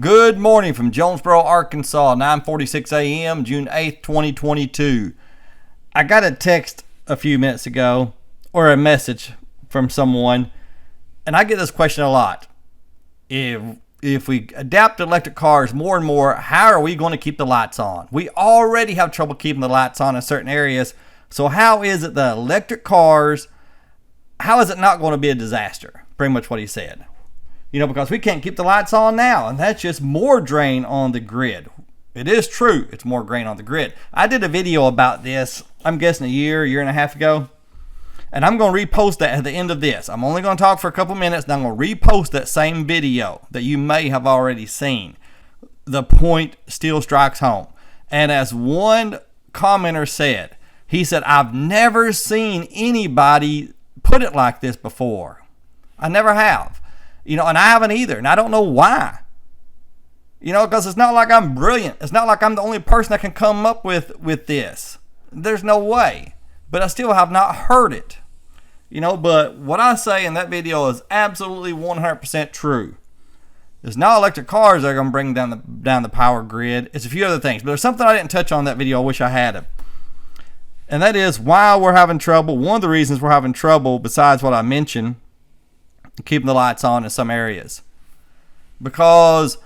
Good morning from Jonesboro, Arkansas, 9:46 a.m., June 8th, 2022. I got a text a few minutes ago, or a message from someone, and I get this question a lot. If we adapt to electric cars more and more, how are we going to keep the lights on? We already have trouble keeping the lights on in certain areas, so how is it the electric cars, how is it not going to be a disaster? Pretty much what he said. Because we can't keep the lights on now, and that's just more drain on the grid. It is true, it's more drain on the grid. I did a video about this, I'm guessing a year and a half ago, and I'm going to repost that at the end of this. I'm only going to talk for a couple minutes, and I'm going to repost that same video that you may have already seen. The point still strikes home. And as one commenter said, he said, I've never seen anybody put it like this before. I never have. And I haven't either, and I don't know why. Because it's not like I'm brilliant. It's not like I'm the only person that can come up with this. There's no way. But I still have not heard it. But what I say in that video is absolutely 100% true. It's not electric cars that are going to bring down the power grid. It's a few other things. But there's something I didn't touch on in that video I wish I had. And that is why we're having trouble. One of the reasons we're having trouble, besides what I mentioned, keeping the lights on in some areas, because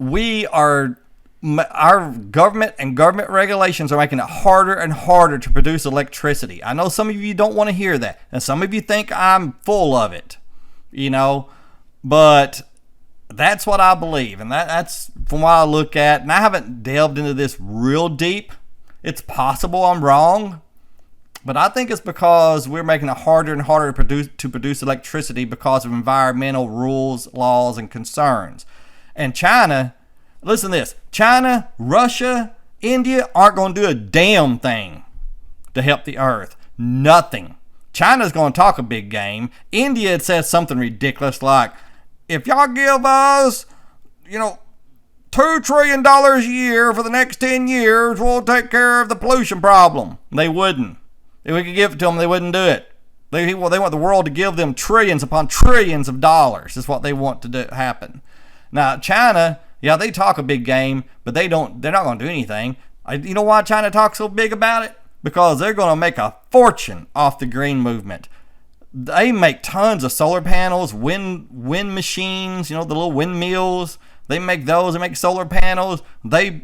our government and government regulations are making it harder and harder to produce electricity. I know some of you don't want to hear that, and some of you think I'm full of it, but that's what I believe, and that's from what I look at. And I haven't delved into this real deep. It's possible I'm wrong, but I think it's because we're making it harder and harder to produce electricity because of environmental rules, laws, and concerns. And China, listen to this, China, Russia, India aren't going to do a damn thing to help the earth. Nothing. China's going to talk a big game. India had said something ridiculous like, if y'all give us, $2 trillion a year for the next 10 years, we'll take care of the pollution problem. They wouldn't. If we could give it to them, they wouldn't do it. They want the world to give them trillions upon trillions of dollars. Is what they want to happen. Now, China, yeah, they talk a big game, but they're not going to do anything. You know why China talks so big about it? Because they're going to make a fortune off the green movement. They make tons of solar panels, wind machines, the little windmills. They make those. They make solar panels. They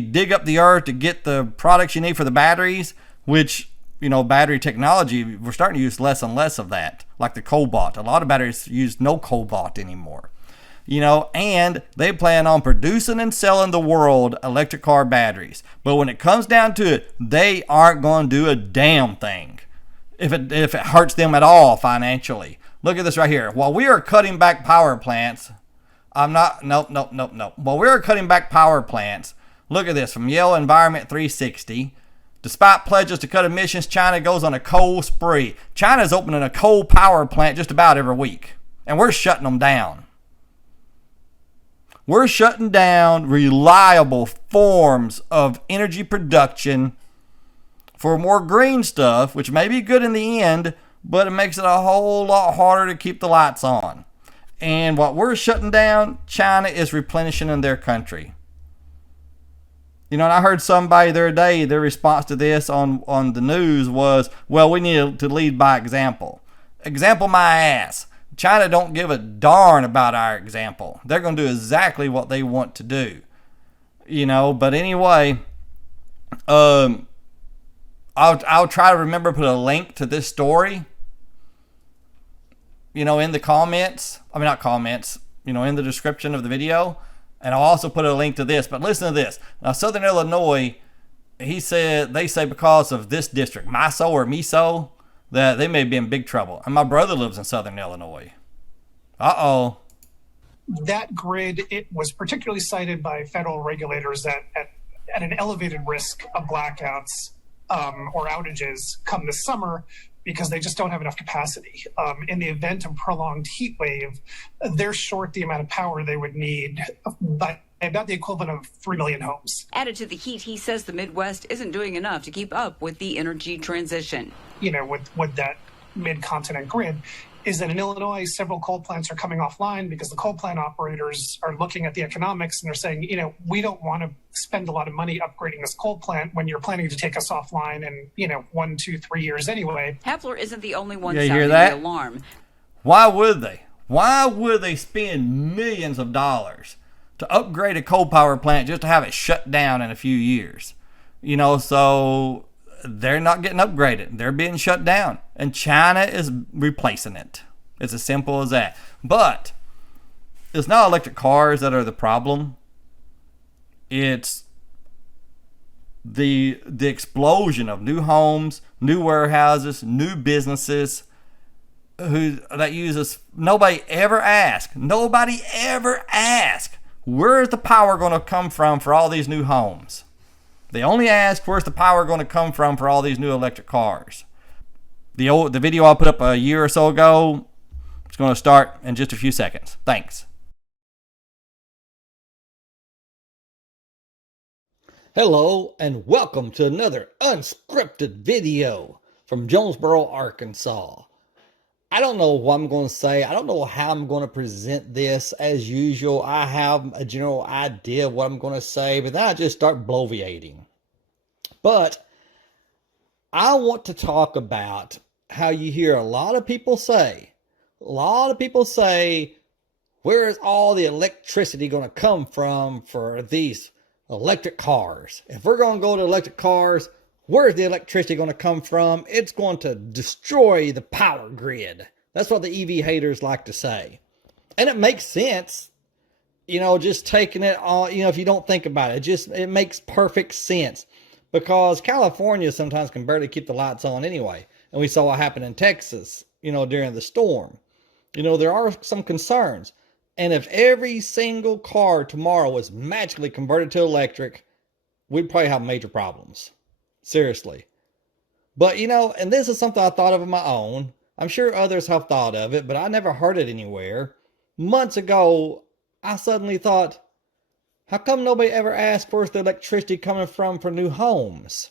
dig up the earth to get the products you need for the batteries, which, battery technology, we're starting to use less and less of that, like the cobalt. A lot of batteries use no cobalt anymore, and they plan on producing and selling the world electric car batteries. But when it comes down to it, they aren't going to do a damn thing if it hurts them at all financially. Look at this right here. While we are cutting back power plants, While we are cutting back power plants, look at this from Yale Environment 360. Despite pledges to cut emissions, China goes on a coal spree. China's opening a coal power plant just about every week, and we're shutting them down. We're shutting down reliable forms of energy production for more green stuff, which may be good in the end, but it makes it a whole lot harder to keep the lights on. And what we're shutting down, China is replenishing in their country. And I heard somebody the other day, their response to this on the news was, well, we need to lead by example. Example my ass. China don't give a darn about our example. They're going to do exactly what they want to do. But anyway, I'll try to remember to put a link to this story, in the comments. I mean, not comments, in the description of the video. And I'll also put a link to this. But listen to this. Now, Southern Illinois, they say because of this district, MISO or MISO, that they may be in big trouble. And my brother lives in Southern Illinois. Uh-oh. That grid, it was particularly cited by federal regulators at an elevated risk of blackouts or outages come this summer because they just don't have enough capacity. In the event of prolonged heat wave, they're short the amount of power they would need by about the equivalent of 3 million homes. Added to the heat, he says the Midwest isn't doing enough to keep up with the energy transition. With that mid-continent grid, is that in Illinois, several coal plants are coming offline because the coal plant operators are looking at the economics and they're saying, we don't want to spend a lot of money upgrading this coal plant when you're planning to take us offline in, 1, 2, 3 years anyway. Hafler isn't the only one Yeah, you sounding hear that? the alarm. Why would they? Why would they spend millions of dollars to upgrade a coal power plant just to have it shut down in a few years? So they're not getting upgraded. They're being shut down. And China is replacing it. It's as simple as that. But it's not electric cars that are the problem. It's the explosion of new homes, new warehouses, new businesses that uses. Nobody ever asked, where's the power going to come from for all these new homes? They only ask, where's the power going to come from for all these new electric cars? The video I put up a year or so ago, it's going to start in just a few seconds. Thanks. Hello, and welcome to another unscripted video from Jonesboro, Arkansas. I don't know what I'm going to say. I don't know how I'm going to present this. As usual, I have a general idea of what I'm going to say, but then I just start bloviating. But I want to talk about how you hear a lot of people say, where is all the electricity going to come from for these electric cars? If we're going to go to electric cars, where's the electricity going to come from? It's going to destroy the power grid. That's what the EV haters like to say. And it makes sense, just taking it on, if you don't think about it, it makes perfect sense. Because California sometimes can barely keep the lights on anyway. And we saw what happened in Texas, during the storm. There are some concerns. And if every single car tomorrow was magically converted to electric, we'd probably have major problems. Seriously. But, and this is something I thought of on my own. I'm sure others have thought of it, but I never heard it anywhere. Months ago, I suddenly thought, how come nobody ever asked where's the electricity coming from for new homes?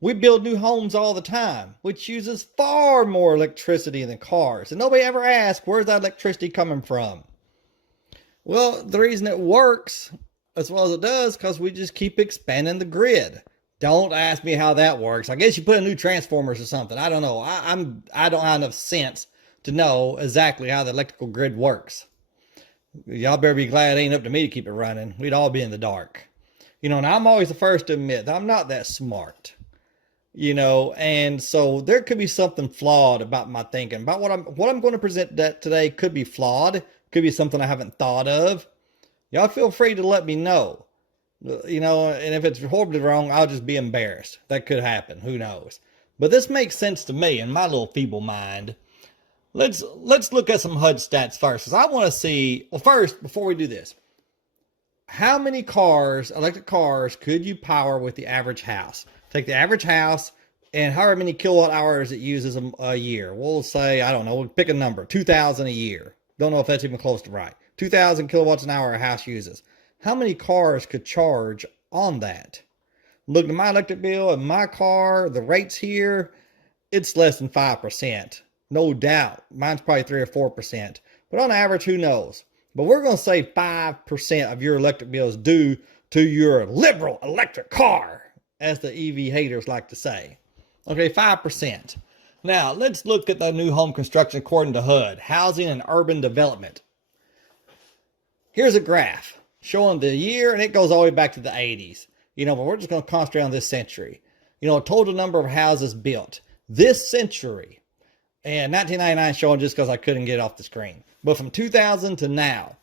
We build new homes all the time, which uses far more electricity than cars. And nobody ever asked where's that electricity coming from? Well, the reason it works as well as it does, because we just keep expanding the grid. Don't ask me how that works. I guess you put in new transformers or something. I don't know. I don't have enough sense to know exactly how the electrical grid works. Y'all better be glad it ain't up to me to keep it running. We'd all be in the dark. And I'm always the first to admit that I'm not that smart. And so there could be something flawed about my thinking. About what I'm going to present today could be flawed. Could be something I haven't thought of. Y'all feel free to let me know. And if it's horribly wrong, I'll just be embarrassed. That could happen. Who knows? But this makes sense to me in my little feeble mind. Let's look at some HUD stats first. Because I want to see, well, first, before we do this, how many electric cars, could you power with the average house? Take the average house and however many kilowatt hours it uses a year. We'll say, I don't know, we'll pick a number, 2,000 a year. Don't know if that's even close to right. 2,000 kilowatts an hour a house uses. How many cars could charge on that? Look at my electric bill and my car, the rates here, it's less than 5%. No doubt. Mine's probably 3 or 4%. But on average, who knows? But we're going to say 5% of your electric bill is due to your liberal electric car, as the EV haters like to say. Okay, 5%. Now, let's look at the new home construction according to HUD, Housing and Urban Development. Here's a graph showing the year, and it goes all the way back to the 80s. But we're just going to concentrate on this century. A total number of houses built this century. And 1999 showing just because I couldn't get it off the screen. But from 2000 to now,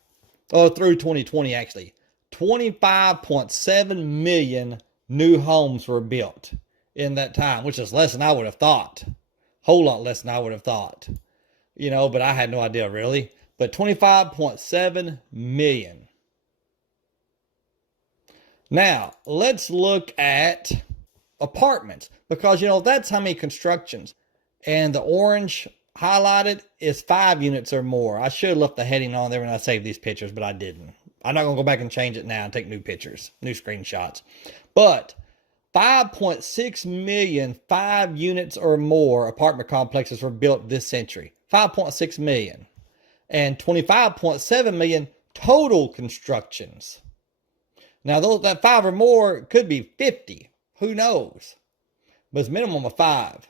through 2020 actually, 25.7 million new homes were built in that time, which is less than I would have thought. Whole lot less than I would have thought. But I had no idea really. But 25.7 million. Now, let's look at apartments. Because, that's how many constructions. And the orange highlighted is 5 units or more. I should have left the heading on there when I saved these pictures, but I didn't. I'm not going to go back and change it now and take new pictures, new screenshots. But 5.6 million 5 units or more apartment complexes were built this century. 5.6 million, and 25.7 million total constructions. Now, that 5 or more could be 50. Who knows? But it's minimum of 5.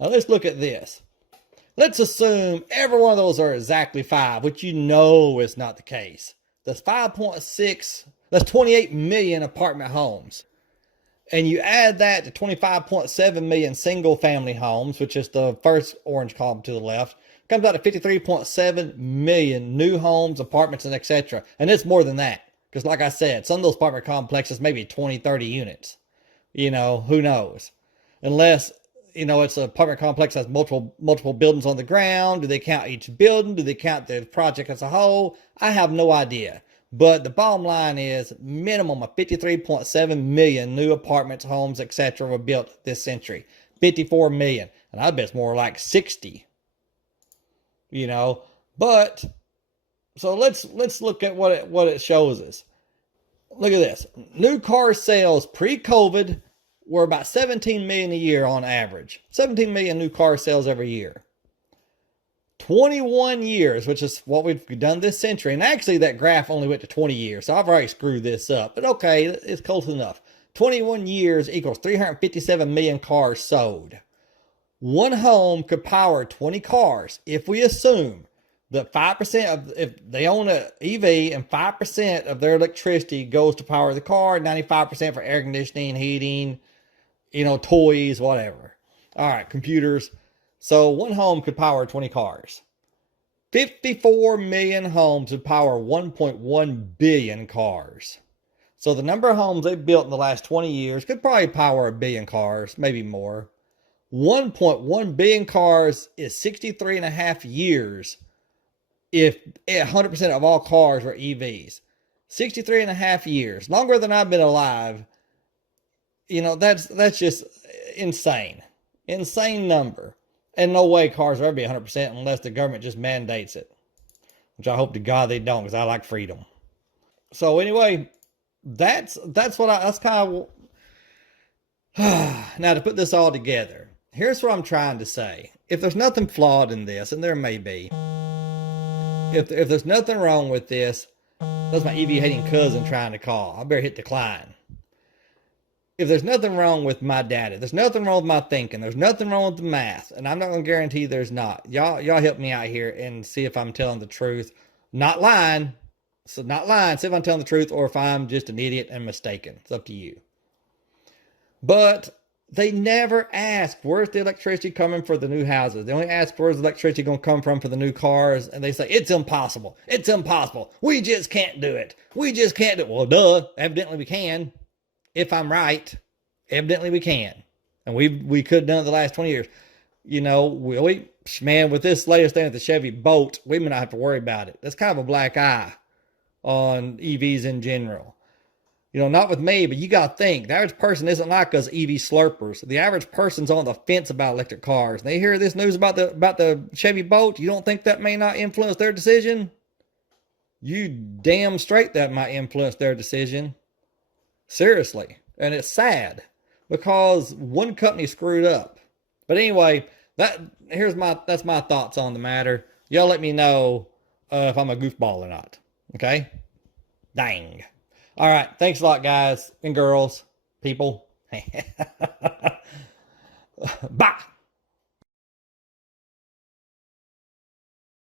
Now, let's look at this. Let's assume every one of those are exactly 5, which you know is not the case. That's 5.6, that's 28 million apartment homes. And you add that to 25.7 million single family homes, which is the first orange column to the left, comes out to 53.7 million new homes, apartments, and etc. And it's more than that. Because like I said, some of those apartment complexes may be 20, 30 units. You know, who knows? Unless, you know, it's an apartment complex that has multiple buildings on the ground. Do they count each building? Do they count the project as a whole? I have no idea. But the bottom line is minimum of 53.7 million new apartments, homes, etc. were built this century. 54 million. And I bet it's more like 60. You know, but so let's look at what it shows us. Look at this. New car sales pre-COVID were about 17 million a year on average. 17 million new car sales every year. 21 years, which is what we've done this century. And actually that graph only went to 20 years. So I've already screwed this up. But okay, it's close enough. 21 years equals 357 million cars sold. One home could power 20 cars if we assume that 5% of, if they own an EV and 5% of their electricity goes to power the car, 95% for air conditioning, heating, you know, toys, whatever. All right, computers. So one home could power 20 cars. 54 million homes would power 1.1 billion cars. So the number of homes they've built in the last 20 years could probably power a billion cars, maybe more. 1.1 billion cars is 63 and a half years if 100% of all cars were EVs. 63 and a half years, longer than I've been alive. You know, that's just insane. Insane number. And no way cars will ever be 100% unless the government just mandates it. Which I hope to God they don't, because I like freedom. So anyway, that's kind of... Now to put this all together, here's what I'm trying to say. If there's nothing flawed in this, and there may be, if there's nothing wrong with this, that's my EV hating cousin trying to call. I better hit decline. If there's nothing wrong with my data, there's nothing wrong with my thinking, there's nothing wrong with the math, and I'm not going to guarantee there's not. Y'all help me out here and see if I'm telling the truth. Not lying. So not lying. See if I'm telling the truth or if I'm just an idiot and mistaken. It's up to you. But they never ask, where's the electricity coming for the new houses? They only ask, where's the electricity going to come from for the new cars? And they say, it's impossible. It's impossible. We just can't do it. We just can't do it. Well, duh. Evidently we can. If I'm right, evidently we can. And we could have done it the last 20 years. You know, man, with this latest thing with the Chevy Bolt, we may not have to worry about it. That's kind of a black eye on EVs in general. You know, not with me, but you got to think, the average person isn't like us EV slurpers. The average person's on the fence about electric cars. They hear this news about the Chevy Bolt. You don't think that may not influence their decision? You damn straight that might influence their decision. Seriously. And it's sad because one company screwed up. But anyway, that's my thoughts on the matter. Y'all let me know if I'm a goofball or not. Okay? Dang. All right. Thanks a lot, guys and girls, people. Bye.